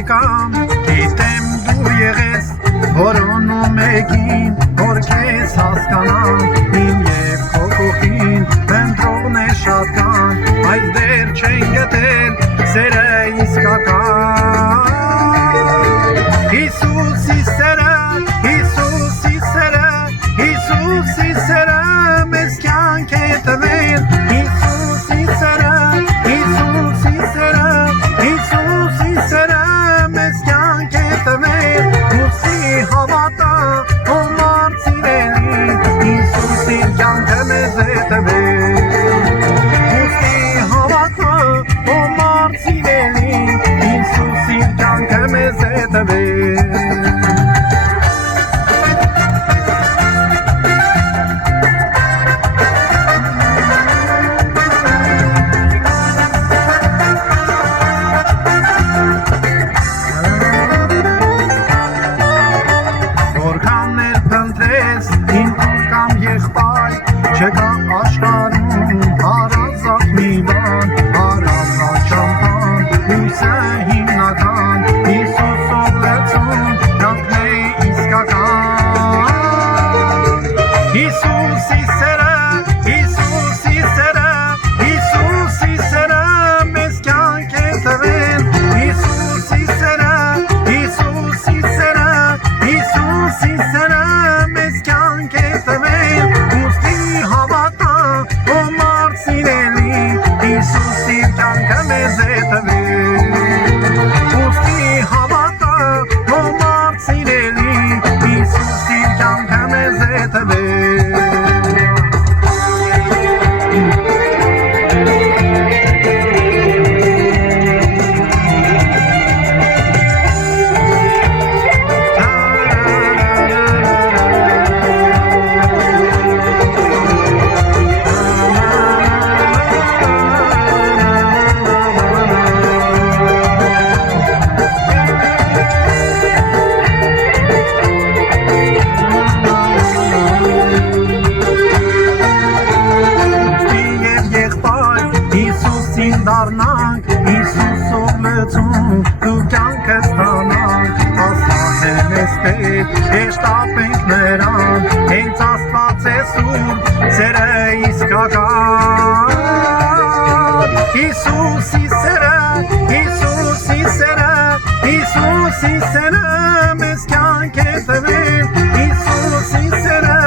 եկամ, գիտեմ դու եղես, որոնում եկին, որ կեզ հասկանամ, իմ և կողքին, պենտրոն է շատ կան, այս դեր չեն գտել, սերը իսկական, Հիսուսի սերը, Հիսուսի սերը, Հիսուսի սերը, մեզ կյանք է տվել, Հիսուսի սերը, Հիսուսի սերը, Հիսուսի սերը, մեզ կյանք է տվել, ուսի հավատա, ով մարցիրելի, Հիսուսի կյանքը մեզ է տվել, ուսի հավատա, ով մարցիրելի, Հիսուսի կյանքը մեզ է տվել, Չկա աշխարհում հարազատ մի բան, հարազատ ճամփան, հույսը հիմնական, Հիսուսով լեցուն, կյանքն է իսկական, Հիսուսի սերը, Հիսուսի սերը, Հիսուսի սերը, մեզ կյանք է տվել, Հիսուսի սերը, Հիսուսի սերը, Հիսուսի սերը, մեզ կյանք է տվել, Հիսուսի կյանքը մեզ է տվել, ուստի հավատա, ով մարցիրելի, Հիսուսի կյանքը մեզ է տվել, դառնանք, Հիսուսով լցուն, դու կյանքը ստանանք, ասած է մեզ պետ, հեշտապենք նրան, հենց Աստված է սուրբ, սերը իսկական, Հիսուսի սերը, Հիսուսի սերը, Հիսուսի սերը, մեզ կյանք է տվել, Հիսուսի սերը,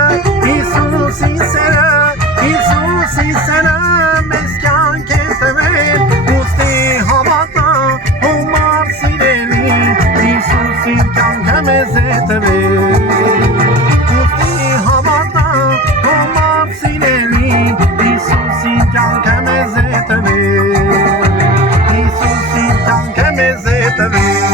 Հիսուսի սերը, Հիսուսի սերը, մեզ կյանք է տվել, ուստի հավատա, ով մարցիրելի, Հիսուսի կյանքը մեզ է տվել, ուստի հավատա, ով մարցիրելի, Հիսուսի կյանքը մեզ է տվել, Հիսուսի կյանքը մեզ է տվել